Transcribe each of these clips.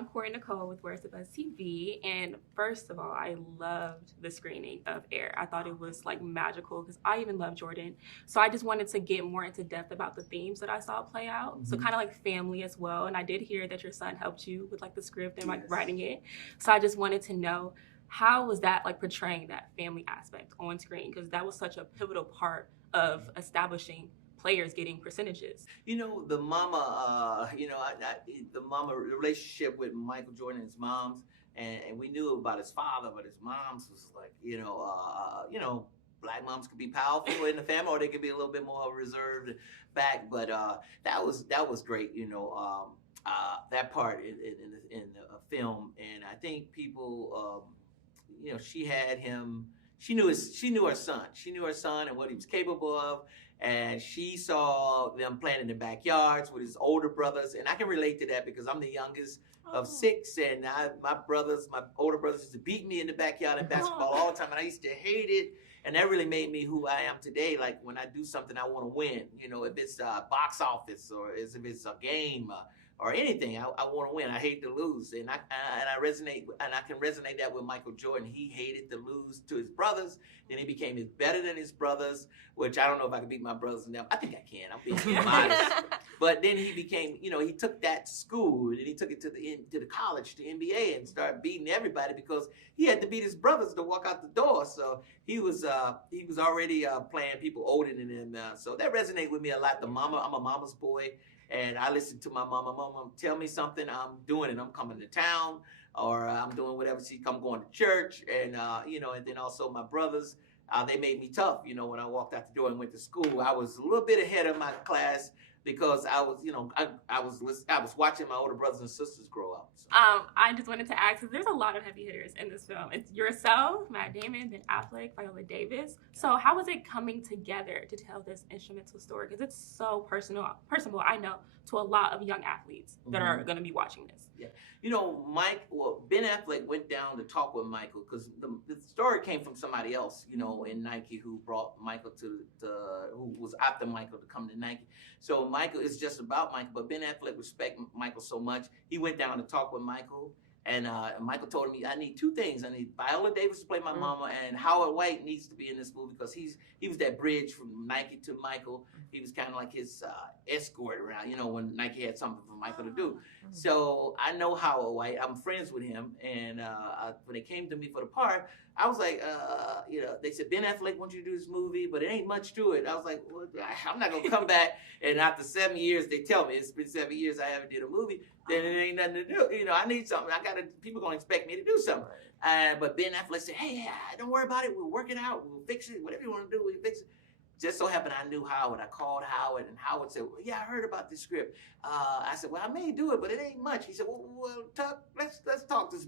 I'm Kori Nicole with Where's the Buzz TV, and first of all, I loved the screening of Air. I thought it was like magical because I even love Jordan. So I just wanted to get more into depth about the themes that I saw play out. So kind of like family as well. And I did hear that your son helped you with like the script and like writing it. So I just wanted to know, how was that like portraying that family aspect on screen? Because that was such a pivotal part of establishing players getting percentages. You know, the mama, the mama relationship with Michael Jordan and his mom's, and we knew about his father, but his mom's was like, black moms could be powerful in the family, or they could be a little bit more reserved back. But that was great, that part in the film, and I think people, she had him. She knew her son. She knew her son and what he was capable of. And she saw them playing in the backyards with his older brothers. And I can relate to that because I'm the youngest of six. And my older brothers used to beat me in the backyard in basketball all the time. And I used to hate it. And that really made me who I am today. Like when I do something, I want to win. If it's box office or if it's a game or anything, I want to win. I hate to lose, and I resonate, and I can resonate that with Michael Jordan. He hated to lose to his brothers. Then he became better than his brothers, which I don't know if I can beat my brothers and them. I think I can. I'm being modest. But then he became, he took that to school and he took it to the college, to NBA, and started beating everybody because he had to beat his brothers to walk out the door. So he was already playing people older than him. So that resonated with me a lot. I'm a mama's boy. And I listened to my mama. Mama, tell me something, I'm doing it. I'm coming to town, or I'm doing whatever. I'm going to church, and and then also my brothers. They made me tough. When I walked out the door and went to school, I was a little bit ahead of my class because I was, I was watching my older brothers and sisters grow up. So. I just wanted to ask, because there's a lot of heavy hitters in this film. It's yourself, Matt Damon, Ben Affleck, Viola Davis. So how was it coming together to tell this instrumental story? Because it's so personal, I know, to a lot of young athletes that are going to be watching this. Yeah. Ben Affleck went down to talk with Michael because the story came from somebody else, in Nike who brought Michael who was after Michael to come to Nike. So Michael is just about Michael, but Ben Affleck respects Michael so much. He went down to talk with Michael, and Michael told me, I need two things. I need Viola Davis to play my mama, and Howard White needs to be in this movie because he was that bridge from Nike to Michael. He was kind of like his escort around, when Nike had something for Michael to do. So I know Howard White. I'm friends with him, and when they came to me for the part, I was like, they said, Ben Affleck wants you to do this movie, but it ain't much to it. I was like, well, I'm not going to come back. And after 7 years, they tell me, it's been 7 years I haven't did a movie, then it ain't nothing to do. I need something. People going to expect me to do something. But Ben Affleck said, hey, don't worry about it. We'll work it out. We'll fix it. Whatever you want to do, we'll fix it. Just so happened I knew Howard. I called Howard, and Howard said, well, yeah, I heard about this script. I said, well, I may do it, but it ain't much. He said, well let's talk to this.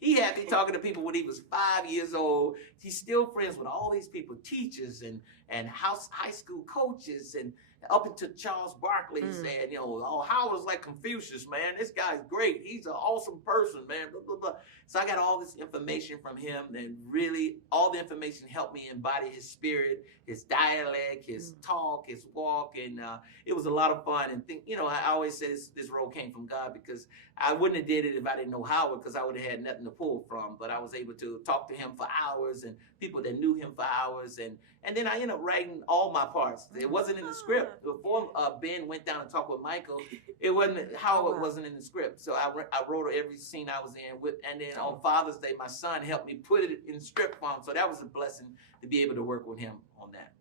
He had me talking to people when he was 5 years old. He's still friends with all these people, teachers and high school coaches, and up into Charles Barkley said, Howard's like Confucius, man. This guy's great. He's an awesome person, man, blah, blah, blah. So I got all this information from him, and really all the information helped me embody his spirit, his dialect, his talk, his walk, and it was a lot of fun. And I always say this role came from God because I wouldn't have did it if I didn't know Howard, because I would have had nothing to pull from. But I was able to talk to him for hours, and people that knew him for hours, and then I ended up writing all my parts. It wasn't in the script. Before Ben went down and talked with Michael, it wasn't, Howard wasn't in the script. So I wrote every scene I was in and then on Father's Day, my son helped me put it in script form. So that was a blessing to be able to work with him on that.